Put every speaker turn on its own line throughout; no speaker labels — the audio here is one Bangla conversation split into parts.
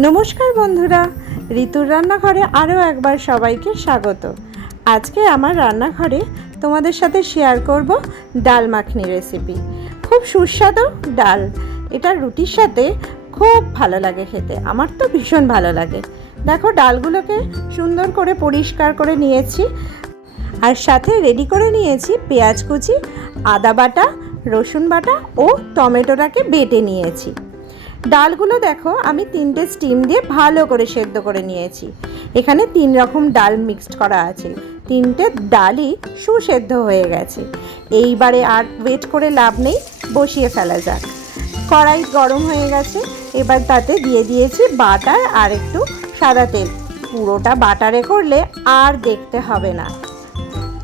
নমস্কার বন্ধুরা, ঋতুর রান্নাঘরে আরও একবার সবাইকে স্বাগত। আজকে আমার রান্নাঘরে তোমাদের সাথে শেয়ার করব ডাল মাখনি রেসিপি খুব সুস্বাদু ডাল। এটা রুটির সাথে খুব ভালো লাগে খেতে। আমার তো ভীষণ ভালো লাগে। দেখো, ডালগুলোকে সুন্দর করে পরিষ্কার করে নিয়েছি। আর সাথে রেডি করে নিয়েছি পেঁয়াজ কুচি, আদা বাটা, রসুন বাটা ও টমেটোটাকে বেটে নিয়েছি। ডালগুলো দেখো, আমি তিনটে স্টিম দিয়ে ভালো করে সেদ্ধ করে নিয়েছি। এখানে তিন রকম ডাল মিক্সড করা আছে। তিনটে ডালই সুসেদ্ধ হয়ে গেছে। এইবারে আর ওয়েট করে লাভ নেই, বসিয়ে ফেলা যাক। কড়াই গরম হয়ে গেছে, এবার তাতে দিয়ে দিয়েছি বাটার আর একটু সাদা তেল। পুরোটা বাটারে করলে আর দেখতে হবে না।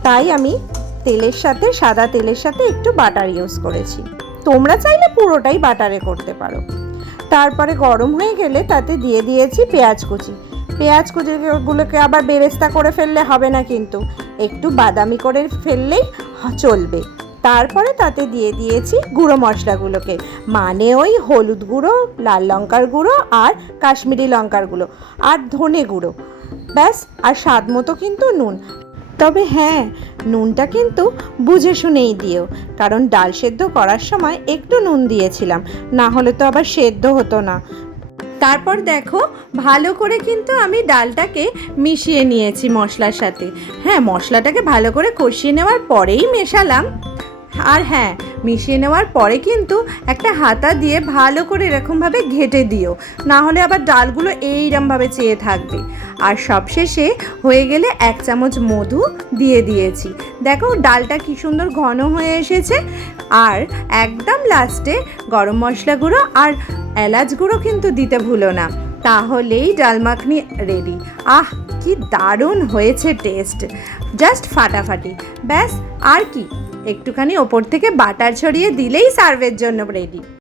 তাই আমি তেলের সাথে, সাদা তেলের সাথে একটু বাটার ইউজ করেছি। তোমরা চাইলে পুরোটাই বাটারে করতে পারো। তারপরে গরম হয়ে গেলে তাতে দিয়ে দিয়েছি পেঁয়াজ কুচি। পেঁয়াজ কুচিগুলোকে আবার বেরেস্তা করে ফেললে হবে না কিন্তু। একটু বাদামি করে ফেললেই চলবে। তারপরে তাতে দিয়ে দিয়েছি গুঁড়ো মশলাগুলোকে। মানে ওই হলুদ গুঁড়ো, লাল লঙ্কার গুঁড়ো আর কাশ্মীরি লঙ্কার গুঁড়ো আর ধনে গুঁড়ো। ব্যাস, আর স্বাদ মতো কিন্তু নুন। তবে হ্যাঁ নুনটা কিন্তু বুঝে শুনেই দিও, কারণ ডাল সেদ্ধ করার সময় একটু নুন দিয়েছিলাম, না হলে তো আবার সেদ্ধ হতো না। তারপর দেখো, ভালো করে কিন্তু আমি ডালটাকে মিশিয়ে নিয়েছি মশলার সাথে। হ্যাঁ মশলাটাকে ভালো করে কষিয়ে নেওয়ার পরেই মেশালাম। আর হ্যাঁ মিশিয়ে নেওয়ার পরে কিন্তু একটা হাতা দিয়ে ভালো করে এরকমভাবে ঘেটে দিও। না হলে আবার ডালগুলো এইরমভাবে চেয়ে থাকবে। আর সবশেষে হয়ে গেলে এক চামচ মধু দিয়ে দিয়েছি। দেখো ডালটা কি সুন্দর ঘন হয়ে এসেছে। আর একদম লাস্টে গরম মশলা গুঁড়ো আর এলাচ গুঁড়ো কিন্তু দিতে ভুলো না। তাহলেই ডাল মাখনি রেডি আহ, কি দারুণ হয়েছে টেস্ট জাস্ট ফাটাফাটি। ব্যাস, আর কি? একটুখানি ওপর থেকে বাটার ছড়িয়ে দিলেই সার্ভের জন্য রেডি